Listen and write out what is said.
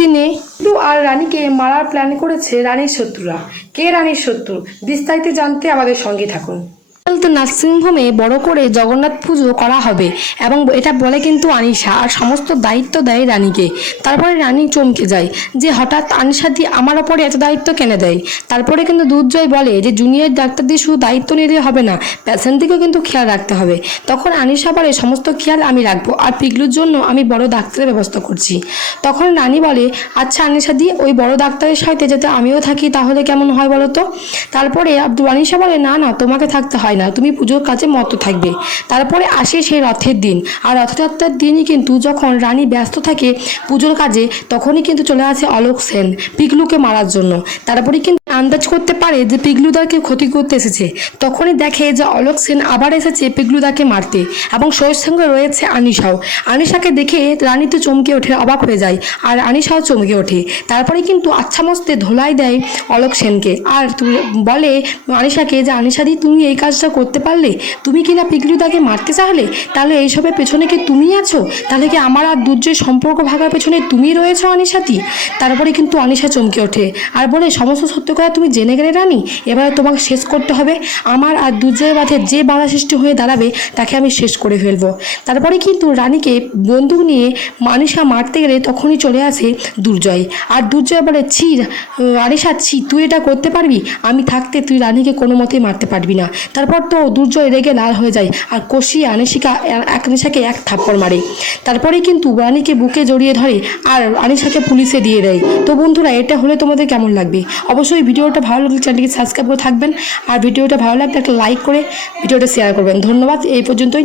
দিনে আর রানীকে মারার প্ল্যান করেছে রানীর শত্রুরা। কে রানীর শত্রু, বিস্তারিত জানতে আমাদের সঙ্গে থাকুন। তো নার্সিংহোমে বড় করে জগন্নাথ পুজো করা হবে এবং এটা বলে কিন্তু আনিশা, আর সমস্ত দায়িত্ব দেয় রানীকে। তারপরে রানী চমকে যায় যে হঠাৎ আনিশা দি আমার ওপরে এত দায়িত্ব কেন দেয়। তারপরে কিন্তু দুর্জয় বলে যে জুনিয়র ডাক্তার দিয়ে শুধু দায়িত্ব নিলে হবে না, পেশেন্টদিকেও কিন্তু খেয়াল রাখতে হবে। তখন আনিশা বলে সমস্ত খেয়াল আমি রাখবো, আর পিগলুর জন্য আমি বড় ডাক্তারের ব্যবস্থা করছি। তখন রানী বলে আচ্ছা আনিশা দি, ওই বড় ডাক্তারের সাথে যাতে আমিও থাকি তাহলে কেমন হয় বলো তো। তারপরে আনিশা বলে না না, তোমাকে থাকতে হয় না, তুমি পুজোর কাজে মত্ত থাকবে। তারপরে আসে সেই রথের দিন, আর রথযাত্রার দিনই কিন্তু যখন রানী ব্যস্ত থাকে পুজোর কাজে, তখনই কিন্তু চলে আসে অলোক সেন পিগলুকে মারার জন্য। তারপরে কিন্তু আন্দাজ করতে পারে যে পিগলুদাকে ক্ষতি করতে এসেছে। তখনই দেখে যে অলোক সেন আবার এসেছে পিগলুদাকে মারতে, এবং সেই সঙ্গে রয়েছে আনিশাও। আনিশাকে দেখে রানী তো চমকে ওঠে, অবাক হয়ে যায়, আর আনিশাও চমকে ওঠে। তারপরে কিন্তু আচ্ছা মস্তে ধোলাই দেয় অলোক সেনকে, আর বলে আনিশাকে যে আনিশা দি, তুমি এই কাজটা করতে পারলে, তুমি কি না পিগলুদাকে মারতে চাইলে, তাহলে এইসবের পেছনে কি তুমি আছো? তাহলে কি আমার আর দুর্জয় সম্পর্ক ভাগার পেছনে তুমি রয়েছো আনিশাতি? তারপরে কিন্তু আনিশা চমকে ওঠে আর বলে সমস্ত সত্য কথা তুমি জেনে গেলে রানী, এবারে তোমাকে শেষ করতে হবে। আমার আর দুর্জয়ের মাঝে যে বাধা সৃষ্টি হয়ে দাঁড়াবে তাকে আমি শেষ করে ফেলবো। তারপরে কিন্তু রানীকে বন্দুক নিয়ে আনিশা মারতে গেলে তখনই চলে আসে দুর্জয়, আর দুর্জয় বলে ছি আনিশা ছি, তুই এটা করতে পারবি? আমি থাকতে তুই রানীকে কোনো মতেই মারতে পারবি না। তারপর তো দুর্জয় রেগে লাল হয়ে যায় আর কষিয়ে আনিশাকে এক থাপ্পড় মারে। তারপরে কিন্তু রানীকে বুকে জড়িয়ে ধরে আর আনিশাকে পুলিশে দিয়ে দেয়। তো বন্ধুরা, এটা হলে তোমাদের কেমন লাগবে? অবশ্যই ভিডিওটা ভালো লাগলে চ্যানেলটিকে সাবস্ক্রাইব করে থাকবেন, আর ভিডিওটা ভালো লাগলে একটা লাইক করে ভিডিওটা শেয়ার করবেন। ধন্যবাদ, এই পর্যন্তই।